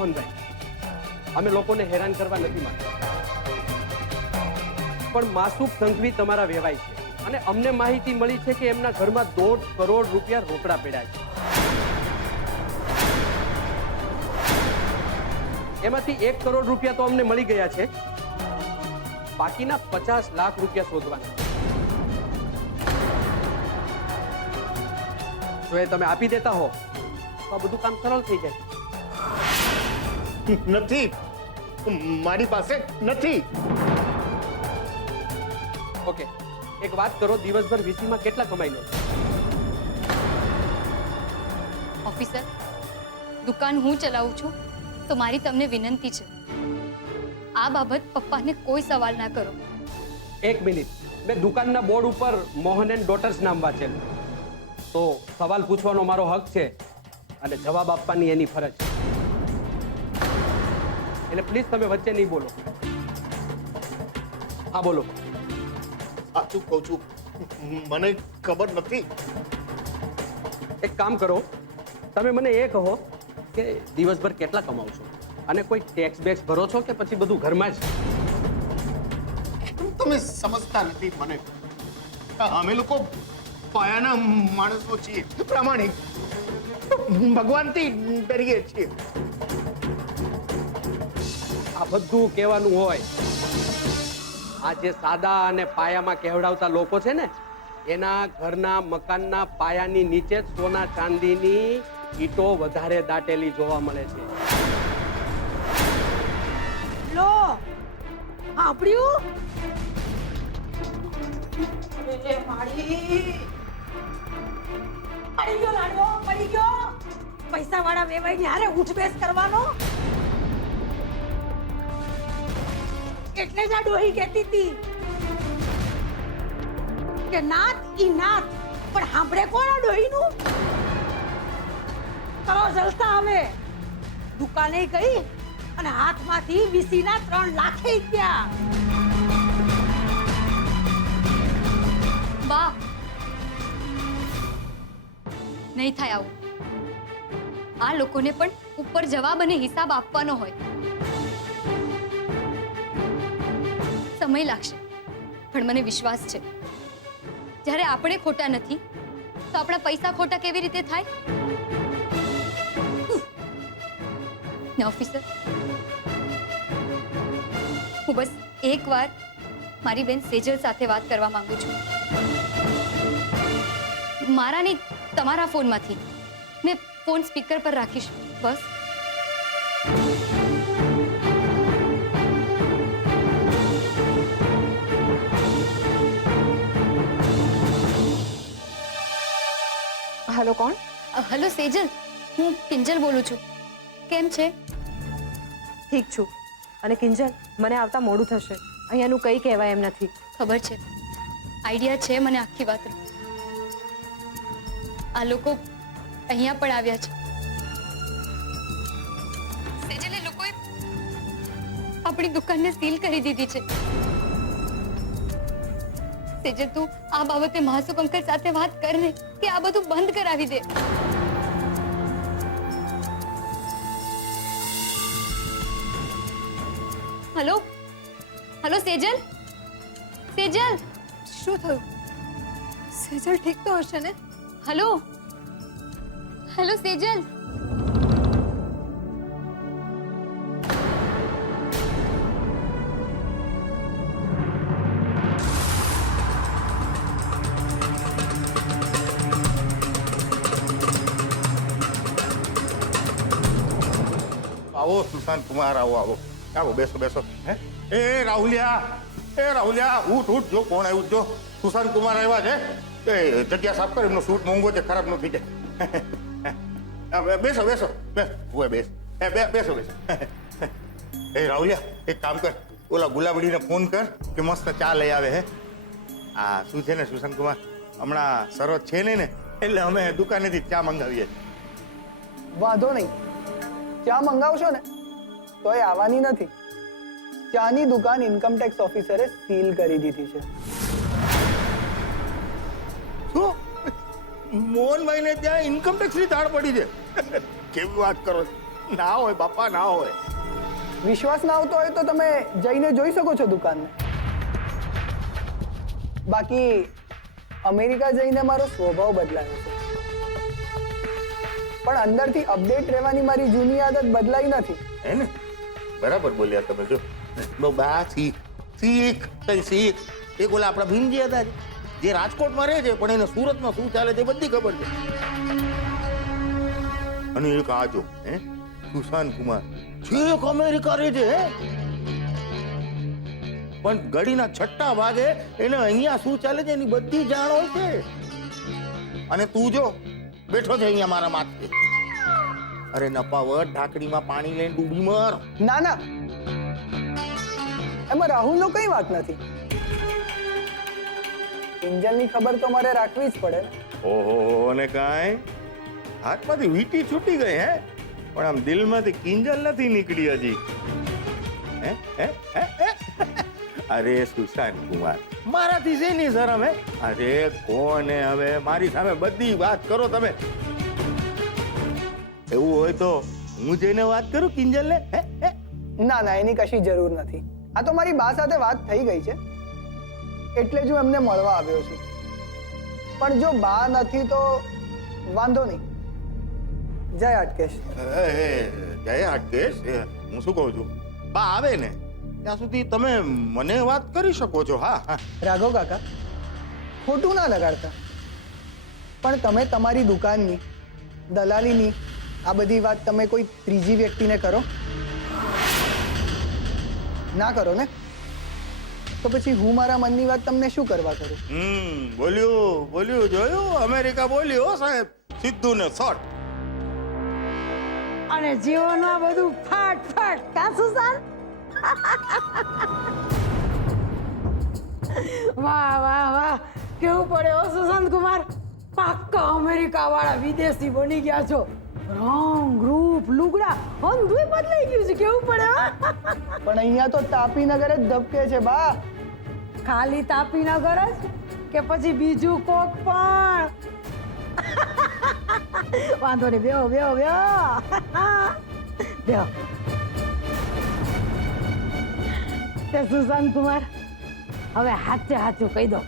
મોહનભાઈ, અમે લોકોને હેરાન કરવા નથી માંગતા, પણ માસૂક સંઘવી તમારા વેવાય છે અને અમને માહિતી મળી છે કે એમના ઘરમાં 1.5 કરોડ રૂપિયા રોકડા પડ્યા છે. એમાંથી 1 કરોડ રૂપિયા તો અમને મળી ગયા છે, બાકીના 50 લાખ રૂપિયા શોધવાના. જો એ તમે આપી દેતા હો તો આ બધું કામ સરળ થઈ જાય. નથી, મારી પાસે નથી. ઓકે, એક વાત કરો, દિવસભર વીસીમાં કેટલા કમાઈ લો? ઓફિસર, દુકાન હું ચલાવું છું તો મારી તમને વિનંતી છે, આ બાબત પપ્પાને કોઈ સવાલ ના કરો. એક મિનિટ, મેં દુકાનના બોર્ડ ઉપર મોહન એન્ડ ડોટર્સ નામ વાંચેલું, તો સવાલ પૂછવાનો મારો હક છે અને જવાબ આપવાની એની ફરજ. એટલે પ્લીઝ તમે વચ્ચે નહીં બોલો. હા બોલો. સાચું કહું છું, મને ખબર નથી. એક કામ કરો, તમે મને એ કહો કે દિવસભર કેટલા કમાવ છો અને કોઈ ટેક્સ બેક્સ ભરો છો કે પછી બધું ઘરમાં જ? તમે સમજતા નથી મને. અમે લોકો પાયાના માણસો છીએ, પ્રામાણિક, ભગવાનથી ડરીએ છીએ. આ બધું કહેવાનું હોય, આ જે સાદા અને પાયામાં કહેવડાવતા લોકો છે ને, એના ઘરના મકાનના પાયાની નીચે સોના ચાંદીની ઈંટો વધારે દાટેલી જોવા મળે છે. લો સાંભળ્યું? એ માળી પડી ગયો, લાડવો પડી ગયો. પૈસા વાળા વેવાઈને હારે ઉઠબેસ કરવાનો. એટલે જ આ ડોહી કહેતી હતી કે નાથ ઈ નાથ, પણ સાંભળે કોણ આ ડોહીનું? કરો જલસા. હવે દુકાને ગઈ અને હાથમાંથી વીસીના 3 લાખ ગયા. બા, નહીં થાય આવું. આ લોકોને પણ ઉપર જવાબ અને હિસાબ આપવાનો હોય. સમય લાગશે, પણ મને વિશ્વાસ છે, જ્યારે આપણે ખોટા નથી તો આપણા પૈસા ખોટા કેવી રીતે થાય? ને ઓફિસર, હું બસ એકવાર મારી બેન સેજલ સાથે વાત કરવા માંગુ છું. મારા નહીં, તમારા ફોનમાંથી. ને ફોન સ્પીકર પર રાખીશ, બસ. હેલો, કોણ? હેલો સેજલ, હું કિંજલ બોલું છું. કેમ છે? ઠીક છું. અને કિંજલ, મને આવતા મોડું થશે, અહીંયાનું કંઈ કહેવાય એમ નથી. ખબર છે, આઈડિયા છે મને આખી વાતનો. આ લોકો અહીંયા પણ આવ્યા છે. સેજલ, એ લોકોએ આપણી દુકાનને સીલ કરી દીધી છે. સેજલ, તું આ બાબતે મહાસુક અંકલ સાથે વાત કર ને કે આ બધું બંધ કરાવી દે. હેલો હેલો સેજલ, સેજલ, શું થયું? સેજલ ઠીક તો હશે ને? Hello hello Sejal. આવો સુશાંત કુમાર, આવો આવો આવો, બેસો બેસો. હે એ રાહુલિયા, એ રાહુલિયા, ઉઠ ઉઠ, જો કોણ આવ્યું, જો સુશાંત કુમાર આવ્યા છે. એ જગ્યા સાફ કર, એમનો સૂટ મોંઘો છે, ખરાબ ન થઈ જાય. બેસો બેસો, બેસ બેસ, બેસો બેસો. એ રાહુલિયા, એક કામ કર, ઓલા ગુલાબડીને ફોન કર કે મસ્ત ચા લઈ આવે. હે આ શું છે ને સુશાંત કુમાર, હમણાં શરત છે ને, એટલે અમે દુકાનેથી ચા મંગાવીએ. વાંધો નહીં, ચા મંગાવશો ને તો એ આવવાની નથી. ચાની દુકાન ઇન્કમટેક્સ ઓફિસરે સીલ કરી દીધી છે. શું? મોહનભાઈને ત્યાં ઇન્કમટેક્સની તાળ પડી છે? કેવી વાત કરો? ના હોય બાપા, ના હોય. વિશ્વાસ ના આવતો હોય તો તમે જઈને જોઈ શકો છો દુકાનને. બાકી અમેરિકા જઈને મારો સ્વભાવ બદલાયો છે, પણ અંદરથી અપડેટ રહેવાની મારી જૂની આદત બદલાઈ નથી. હે ને? બરાબર બોલ્યા તમે. જો બા, શીખ શીખ કઈ શીખ. એક ઓલા આપણા ભીમજી હતા જે રાજકોટમાં રહે છે, પણ એને સુરતમાં શું ચાલે છે બધી ખબર છે. અને એક આજો હે સુશાંત કુમાર છેક અમેરિકા રહે છે, હે પણ ઘડીના છઠ્ઠા ભાગે એને અહીંયા શું ચાલે છે એની બધી જાણ હોય છે. અને તું જો બેઠો છે અહીંયા મારા માથે. અરે નપાવટ, ઢાંકણીમાં પાણી લઈને ડૂબી મર. ના ના, એમાં રાહુલનો કઈ વાત નથી. કિંજલની ખબર તો મારે રાખવી જ પડે ને. ઓહો, અને કાંઈ હાથમાંથી વીંટી છૂટી ગઈ હે, પણ આમ દિલમાંથી કિંજલ નથી નીકળી હજી. હે હે હે હે? અરે સુશાંત કુમાર, મારાથી શેની શરમ હે? અરે કોને હવે મારી સામે બધી વાત કરો તમે. એવું હોય તો હું જઈને વાત કરું કિંજલને. હે હે? ના ના, એની કશી જરૂર નથી. આ તો મારી બા સાથે વાત થઈ ગઈ છે, એટલે જ હું એમને મળવા આવ્યો છું. પણ જો બા નથી તો વાંધો નહીં. જય હાટકેશ. જય હાટકેશ. હું શું કહું છું, બા આવે ને ત્યાં સુધી તમે મને વાત કરી શકો છો. હા હા. રાઘવ કાકા, ખોટું ના લગાડતા, પણ તમે તમારી દુકાનની દલાલીની આ બધી વાત તમે કોઈ ત્રીજી વ્યક્તિને કરો? ના કરો ને, તો પછી હું મારા મનની વાત તમને શું કરવા કરું? બોલ્યું બોલ્યું, જોયું? અમેરિકા બોલ્યું સાહેબ, સીધું ને શોર્ટ. અને જીવનમાં બધું ફાટ ફાટ. કા સુશાંત? વાહ વાહ વાહ, કેવું પડે હો સુશાંત કુમાર. પાક્કા અમેરિકા વાળા વિદેશી બની ગયા છો. રંગ રૂપ લુગડા બધું બદલાઈ ગયું છે. કેવું પડે હો? પણ અહીંયા તો તાપીનગર જ ધબકે છે બા. ખાલી તાપીનગર જ કે પછી બીજું કોક પણ? વાંધો નહીં, બેહો બેહો બેહો બેહો. તે સુશાંત કુમાર, હવે હાચે હાચું કહી દો,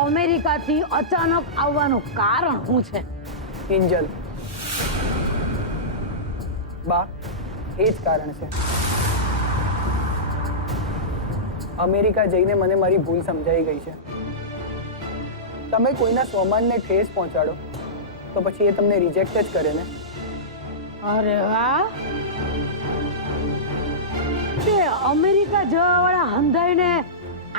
અમેરિકાથી અચાનક આવવાનું કારણ શું છે? કિંજલ બા, એ જ કારણ છે. અમેરિકા જઈને મને મારી ભૂલ સમજાઈ ગઈ છે. તમે કોઈના સ્વમાનને ઠેસ પહોંચાડો તો પછી એ તમને રિજેક્ટ જ કરે ને. અરે વાહ, તે અમેરિકા જવા વાળા હંધાઈને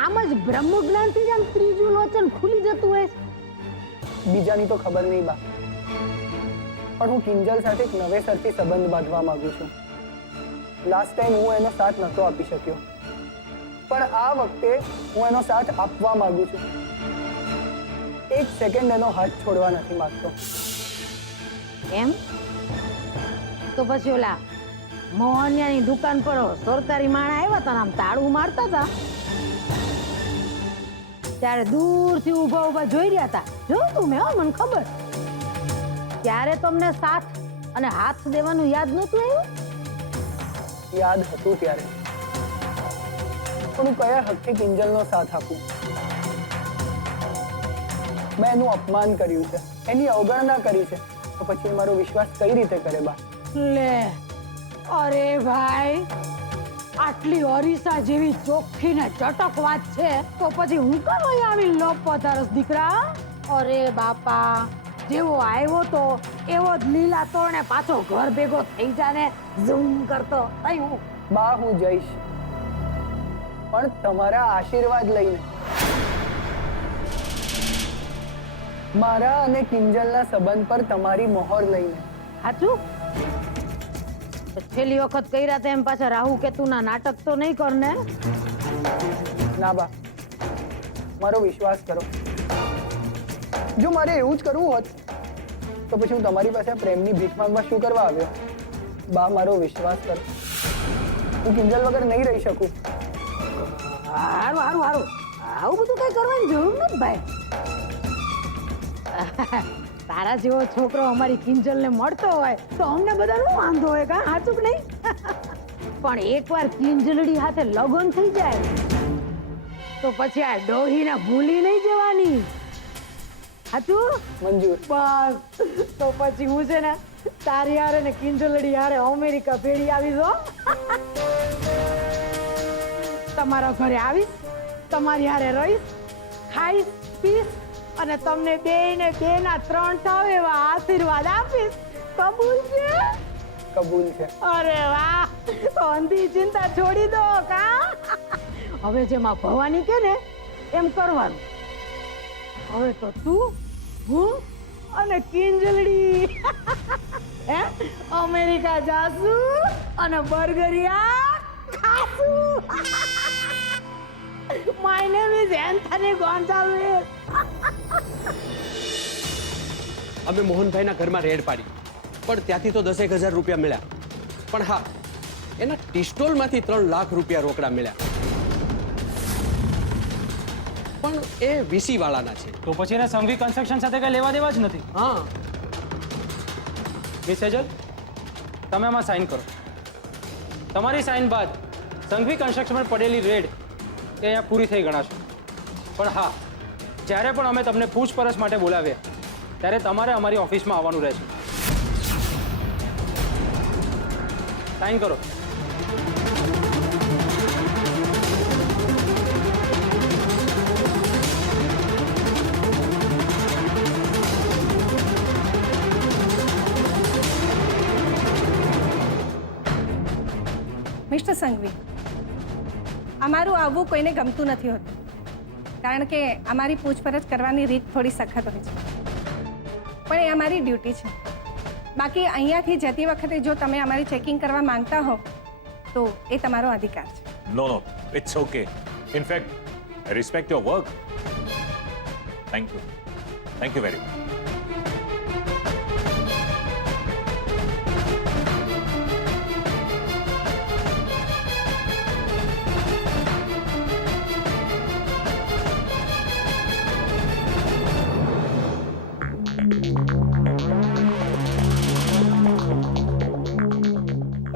આમ જ બ્રહ્મ જ્ઞાનથી જ આમ ત્રીજું લોચન ખુલી જતું હોય છે. બીજાની તો ખબર નહીં બા, પણ હું કિંજલ સાથે એક નવેસરથી સંબંધ બાંધવા માંગુ છું. લાસ્ટ ટાઈમ હું એનો સાથ નહોતો આપી શક્યો, પણ આ વખતે હું એનો સાથ આપવા માંગુ છું. એક સેકન્ડ એનો હાથ છોડવા નથી માંગતો. એમ તો પછી ઓલા મોહનિયાની દુકાન પર સરકારી માણા આવ્યા હતા, આમ તાળું મારતા હતા, ત્યારે દૂરથી ઊભા ઊભા જોઈ રહ્યા હતા. જોયું મેં, મને ખબર. ત્યારે તમને સાથ અને હાથ દેવાનું યાદ નહોતું આવ્યું? યાદ હતું ત્યારે, પણ હું કયા હકથી કિંજલનો સાથ આપું? મેં એનું અપમાન કર્યું છે, એની અવગણના કરી છે, તો પછી એ મારો વિશ્વાસ કઈ રીતે કરે બા? લે, અરે ભાઈ, આટલી અરીસા જેવી ચોખ્ખી ને ચટક વાત છે તો પછી હું કેમ અહીં આવી લપ પધારસ દીકરા? અરે બાપા, જેવો આવ્યો તો એવો જ લીલા તોરણે પાછો ઘર ભેગો થઈ જાને ઝૂમ કરતો. અહીં હું બા, હું જઈશ, પણ તમારા આશીર્વાદ લઈને. મારા અને કિંજલના સંબંધ પર તમારી મોહર લઈને. સાચું? તો છેલ્લી વખત કર્યા તેમ પાછા રાહુ કેતુના નાટક તો નહીં કરને? ના બા, મારો વિશ્વાસ કરો. જો મારે એવું જ કરવું હોત તો પછી હું તમારી પાસે પ્રેમની ભીખ માંગવા શું કરવા આવ્યો? બા, મારો વિશ્વાસ કરો, હું કિંજલ વગર નહીં રહી શકું. હારું હારું હારું, આવું બધું કઈ કરવાની જરૂર નથી ભાઈ. તારા જેવો છોકરો અમારી કિંજલને મળતો હોય તો અમને બધાનો વાંધો હોય કા સાચું કે નહીં પણ એકવાર કિંજલડી હાથે લગન થઈ જાય તો પછી આ ડોહીને ભૂલી નહીં જવાની સાચું મંજૂર. બસ તો પછી હું છે ને તારી હારે ને કિંજલડી હારે અમેરિકા ભેળી આવી જો તમારા ઘરે આવીશ તમારી હારે રહીશ ખાઈશ પીશ અને તમને બેયને બેના 3 થાવ એવા આશીર્વાદ આપીશ કબૂલ છે કબૂલ છે. અરે વાહ તો અંધી ચિંતા છોડી દો કા હવે જેમાં ભવાની કે ને એમ કરવાનું હવે તો તું હું અને કિંજલડી હે અમેરિકા જાસુ અને બર્ગરિયા ખાસુ માય નેમ ઇઝ એન્થની ગોન્ઝાલ્વિસ અમે મોહનભાઈના ઘરમાં રેડ પાડી પણ ત્યાંથી તો 10,000 રૂપિયા મળ્યા પણ હા એના પિસ્ટોલમાંથી 3 લાખ રૂપિયા રોકડા મળ્યા પણ એ વીસી વાળાના છે. તો પછી એને સંઘવી કન્સ્ટ્રક્શન સાથે કઈ લેવા દેવા જ નથી. હા મિસ સેજલ, તમે આમાં સાઇન કરો. તમારી સાઇન બાદ સંઘવી કન્સ્ટ્રક્શન પર પડેલી રેડ એ અહીંયા પૂરી થઈ ગણાશે. પણ હા, જ્યારે પણ અમે તમને પૂછપરછ માટે બોલાવ્યા ત્યારે તમારે અમારી ઓફિસમાં આવવાનું રહેશે. સાઇન કરો. મિસ્ટર સંઘવી, અમારું આવવું કોઈને ગમતું નથી હોતું કારણ કે અમારી પૂછપરછ કરવાની રીત થોડી સખત હોય છે પણ એ અમારી ડ્યુટી છે. બાકી અહીંયાથી જતી વખતે જો તમે અમારી ચેકિંગ કરવા માંગતા હો તો એ તમારો અધિકાર છે. No, it's okay. In fact, I respect your work. Thank you. Thank you very much.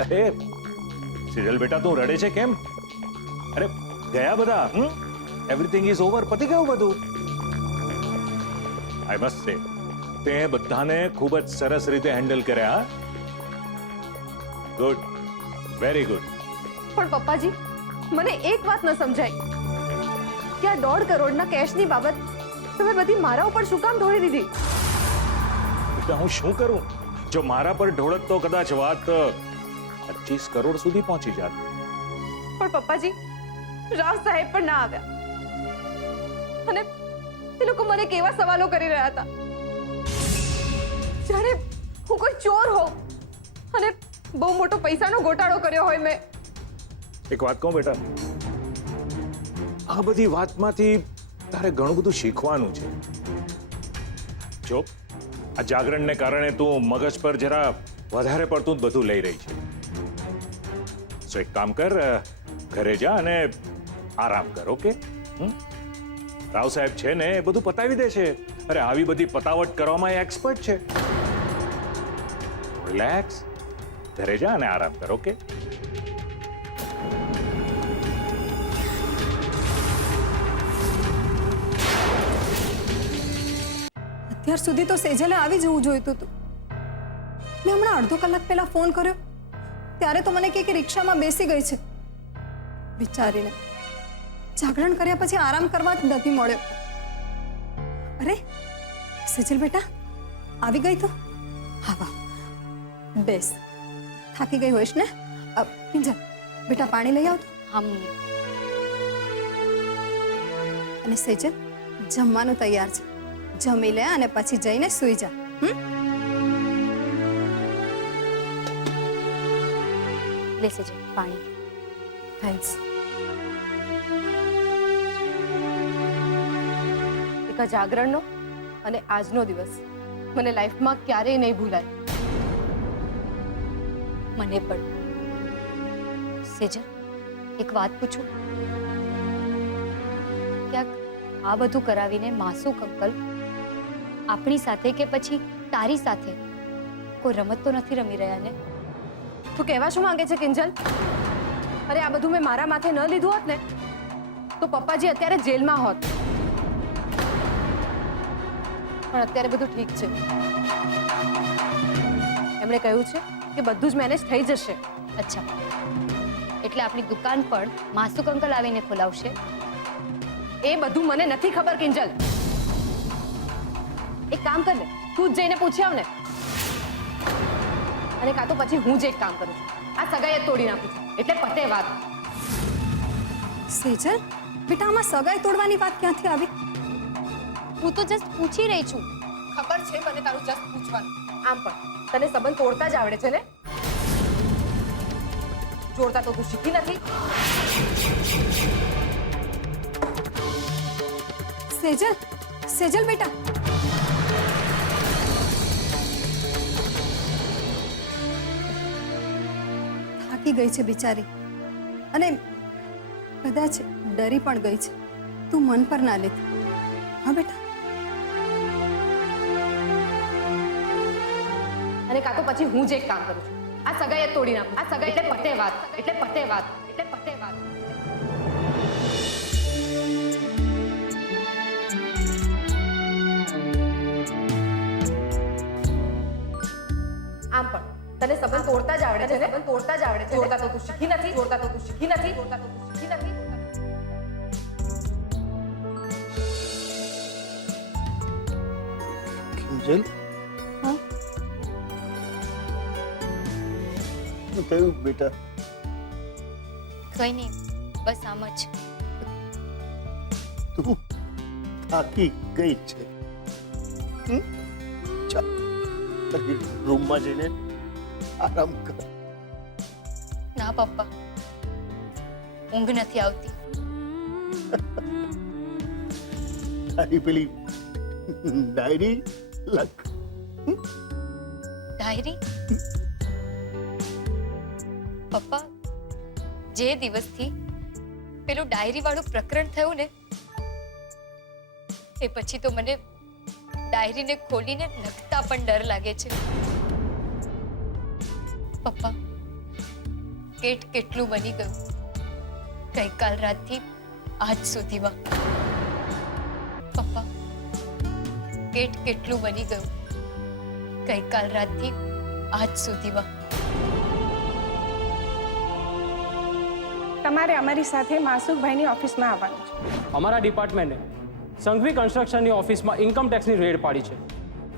અરે સિરિયલ બેટા તું રડે છે કેમ? અરે ગયા બધા એવરીથિંગ ઇઝ ઓવર, પતી ગયું બધું. આઈ મસ્ટ સે તે બધાને ખૂબ જ સરસ રીતે હેન્ડલ કર્યા. Good, very good. પણ પપ્પાજી, મને એક વાત ન સમજાય કે આ 1.5 કરોડના કેશની બાબત તમે બધી મારા ઉપર શું કામ ઢોળી દીધી? બેટા હું શું કરું? જો મારા પર ઢોળત તો કદાચ વાત 25 કરોડ સુધી પહોંચી જાત. પણ પપ્પાજી, રાવ સાહેબ પણ ના આવ્યા અને એ લોકો મને કેવા સવાલો કરી રહ્યા હતા જાણે હું કોઈ ચોર હોઉં અને બહુ મોટો પૈસાનો ગોટાળો કર્યો હોય મેં. એક વાત કહું બેટા, આ બધી વાતમાંથી તારે ઘણું બધું શીખવાનું છે. જો આ જાગરણને કારણે તું મગજ પર જરા વધારે પડતું જ બધું લઈ રહી છે. સો એક કામ કર, ઘરે જા અને આરામ કર. ઓકે? રાવ સાહેબ છે ને એ બધું પતાવી દે છે. અરે આવી બધી પતાવટ કરવામાં એ એક્સપર્ટ છે. રિલેક્સ, ઘરે જા અને આરામ કર. ઓકે? અત્યાર સુધી તો સેજલે આવી જવું જોઈતું હતું. મેં હમણાં અડધો કલાક પહેલા ફોન કર્યો ત્યારે તો મને કહે કે રિક્ષામાં બેસી ગઈ છે. વિચારીને જાગરણ કર્યા પછી આરામ કરવા જ નથી મળ્યો. અરે સેજલ બેટા, આવી ગઈ તો? હા વાહ, બેસ. થાકી ગઈ હોઈશ ને? કિંજલ બેટા પાણી લઈ આવતો. હા મમ્મી. અને સેજલ, જમવાનું તૈયાર છે, જમી લે અને પછી જઈને સૂઈ જા. લેશે છે પાણી. થેન્ક્સ. એક આ જાગરણનો અને આજનો દિવસ મને લાઈફમાં ક્યારેય નહીં ભૂલાય. મને પણ. સેજલ, એક વાત પૂછું? ક્યાંક આ બધું કરાવીને માસૂક અંકલ આપણી સાથે કે પછી તારી સાથે કોઈ રમત તો નથી રમી રહ્યા ને? તું કહેવા શું માંગે છે કિંજલ? અરે આ બધું મેં મારા માથે ન લીધું હોત ને તો પપ્પાજી અત્યારે જેલમાં હોત. પણ અત્યારે બધું ઠીક છે. એમણે કહ્યું છે કે બધું જ મેનેજ થઈ જશે. અચ્છા, એટલે આપણી દુકાન પણ માસુક અંકલ આવીને ખોલાવશે? એ બધું મને નથી ખબર કિંજલ. એક કામ કર ને, તું જ જઈને પૂછી આવ ને. અને કાં તો પછી હું જ એક કામ કરું છું, આ સગાઈ જ તોડી નાખું છું, એટલે પતે વાત. સેજલ બેટા, આમાં સગાઈ તોડવાની વાત ક્યાંથી આવી? હું તો જસ્ટ પૂછી રહી છું. ખબર છે મને તારું જસ્ટ પૂછવાનું. આમ પણ તને સંબંધ તોડતા જ આવડે છે ને? જોડતા તો તું શીખી નથી. સેજલ, સેજલ બેટા, થાકી ગઈ છે બિચારી અને કદાચ ડરી પણ ગઈ છે. તું મન પર ના લેતી. હા બેટા. અને કાં તો પછી હું જ એક કામ કરું છું, આ સગાઈ જ તોડી નાખું. આ સગાઈ એટલે પતે વાત, એટલે પતે વાત, એટલે પતે વાત. આમ પણ તને સંબંધ તોડતા જ આવડે છે ને? સંબંધ તોડતા જ આવડે છે. જોડતા તો તું શીખી નથી. જોડતા તો તું શીખી નથી. જોડતા તો તું શીખી નથી. કિંજલ, હા શું થયું બેટા? કઈ નહીં, બસ આમ જ. તું થાકી ગઈ છે. ચાલ તારી રૂમમાં જઈને આરામ કર. ના પપ્પા, ઊંઘ નથી આવતી. તારી પેલી ડાયરી લખ. ડાયરી? પપ્પા, જે દિવસથી પેલું ડાયરી વાળું પ્રકરણ થયું ને એ પછી તો મને ડાયરીને ખોલીને લખતા પણ ડર લાગે છે. પપ્પા, કેટ કેટલું બની ગયું ગઈકાલ રાતથી આજ સુધીમાં. પપ્પા, કેટ કેટલું બની ગયું ગઈકાલ રાતથી આજ સુધીમાં. તમારે અમારી સાથે માસુકભાઈની ઓફિસમાં આવવાનું છે. અમારા ડિપાર્ટમેન્ટે સંઘવી કન્સ્ટ્રક્શનની ઓફિસમાં ઇન્કમ ટેક્સની રેડ પાડી છે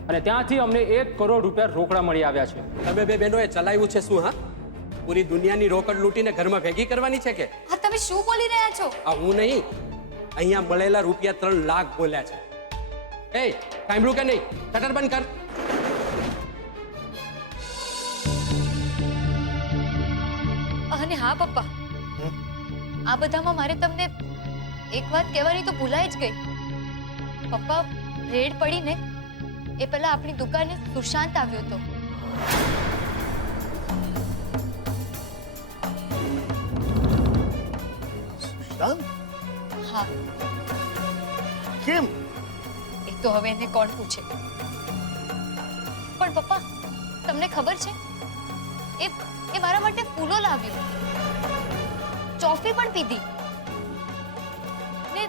અને ત્યાંથી અમને 1 કરોડ રૂપિયા રોકડા મળી આવ્યા છે. તમે બે બહેનોએ ચલાવ્યું છે શું? હા, પૂરી દુનિયાની રોકડ લૂંટીને ઘરમાં ભેગી કરવાની છે કે? હા, તમે શું બોલી રહ્યા છો? આ હું નહીં, અહીંયા મળેલા રૂપિયા 3 લાખ બોલ્યા છે. એ સાંભળ્યું કે નહીં? શટર બંધ કર. અને હા પપ્પા, આ બધામાં મારે તમને એક વાત કહેવાની તો ભૂલાઈ જ ગઈ. પપ્પા, રેડ પડીને એ પહેલા આપણી દુકાને સુશાંત આવ્યો હતો. સુશાંત? હા, કેમ? એ તો હવે એને કોણ પૂછે. પણ પપ્પા, તમને ખબર છે એ મારા માટે ફૂલો લાવ્યો, ચોફી પણ પીધી ને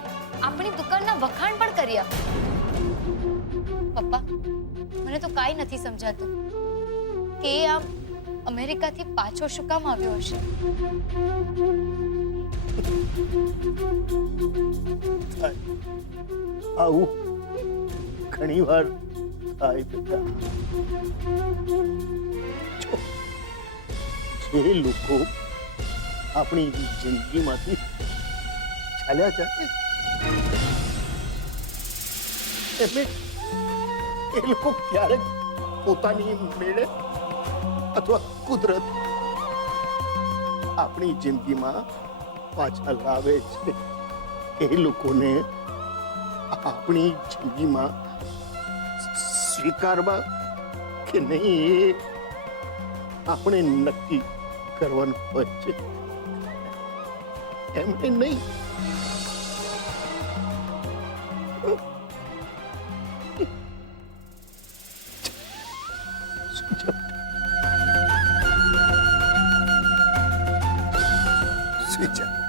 આપણી દુકાનના વખાણ પણ કર્યા. પપ્પા, મને તો કાંઈ નથી સમજાતું કે એ આમ અમેરિકાથી પાછો શું કામ આવ્યો હશે. આવું ઘણી વાર થાય બેટા. જે લોકો આપણી જિંદગીમાંથી ચાલ્યા જાય એટલે એ લોકો ક્યારેક પોતાની મેળે અથવા કુદરત આપણી જિંદગીમાં પાછા લાવે છે. એ લોકોને આપણી જિંદગીમાં સ્વીકારવા કે નહીં એ આપણે નક્કી કરવાનું હોય છે. એમને નહીં. સુઈ જા